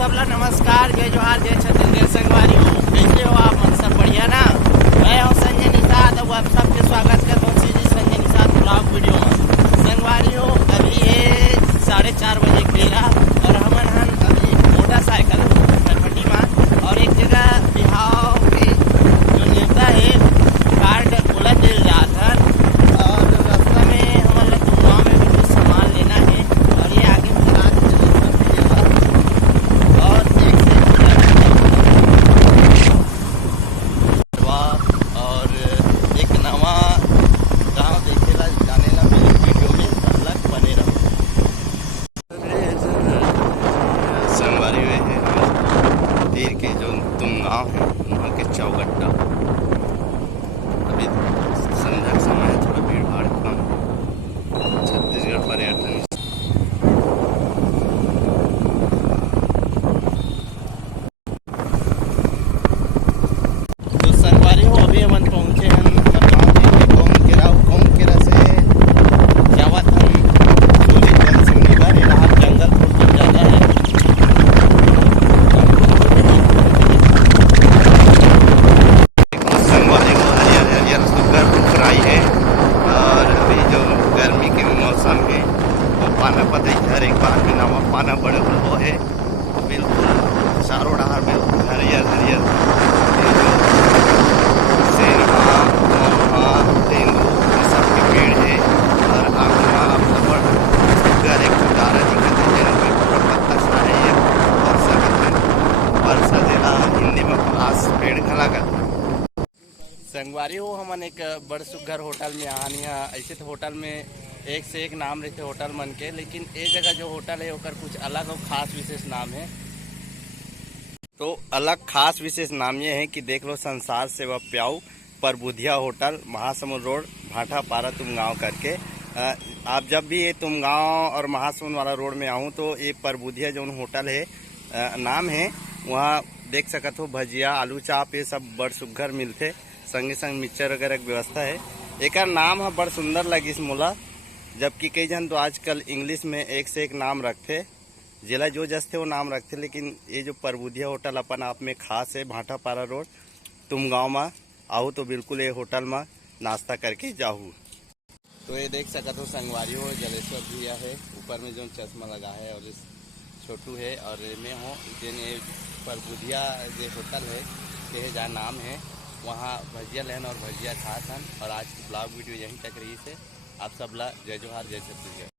सबला नमस्कार, जय जोहार, जय छत्तीसगढ़ संगवारी हो। कैसे हो आप? मन सब बढ़िया ना? मैं हूँ संजय निषाद और आप सबके स्वागत करता हूँ श्री संजय निषाद ब्लॉग वीडियो में। संगवारी हो, अभी है 4:30 बजे बेरा और हमन हन अभी मोटरसाइकिल फटफटी में और एक जगह बिहाव के जो नेता है कार्ड ओला दिल जात है और रास्ता में हमारे गाँव में भी कुछ सामान लेना है और ये आगे और एक नवा गाँव देखेला जाने ला मेरे वीडियो में अलग बने रहो। संगवारी हुए है तीर के जो तुम गाँव है वहाँ के चौगट्टा। अभी संध्या का समय है, थोड़ा भीड़ भाड़ कम। छत्तीसगढ़ पर्यटन संगवारी हो, अभी हम पहुँचे हैं गाँव केरा से जावत हम सूर्यगंज सिवनीगढ़ इलाहाबाद जंगल बहुत ज़्यादा है। संगवारी को हरियर सुगर फ्राई है और अभी जो गर्मी के मौसम है वो पाना पता हर एक बार में नवा पाना बड़े वो है बिल्कुल चारों डहार बिल्कुल हरियर संगवारी हो। हमन एक बड़ सुघर होटल में आनी है। ऐसे तो होटल में एक से एक नाम रहते होटल मन के, लेकिन ये जगह जो होटल है ओकर कुछ अलग और खास विशेष नाम है। तो अलग खास विशेष नाम ये है कि देख लो, संसार सेवा प्याऊ परबुधिया होटल, महासमुंद रोड, भाटा पारा तुम गाँव करके। आप जब भी ये तुम गाँव और महासमुंद वाला रोड में आऊँ तो ये परबुधिया जो होटल है नाम है, वहाँ देख सकत हो भजिया आलू चाप ये सब बड़ सुघर मिलते, संगे संग मिक्सचर वगैरह की व्यवस्था है। एक नाम है बड़ सुंदर लगिस मोला, जबकि कई जन तो आजकल इंग्लिश में एक से एक नाम रखते, जिला जो जसते वो नाम रखते, लेकिन ये जो परबुधिया होटल अपन आप में खास है। भाटा पारा रोड तुम गाँव में आहू तो बिल्कुल ये होटल में नाश्ता करके जाहू। तो ये देख सकत हो संगवारी हो, जलेश्वर भैया है ऊपर में जो चश्मा लगा है और छोटू है और मैं हूँ ये परबुधिया जो होटल है ये जहाँ नाम है, वहाँ भजिया लेन और भजिया खासन। और आज की ब्लॉग वीडियो यहीं तक रही से। आप सबला जय जोहार, जय छत्तीसगढ़।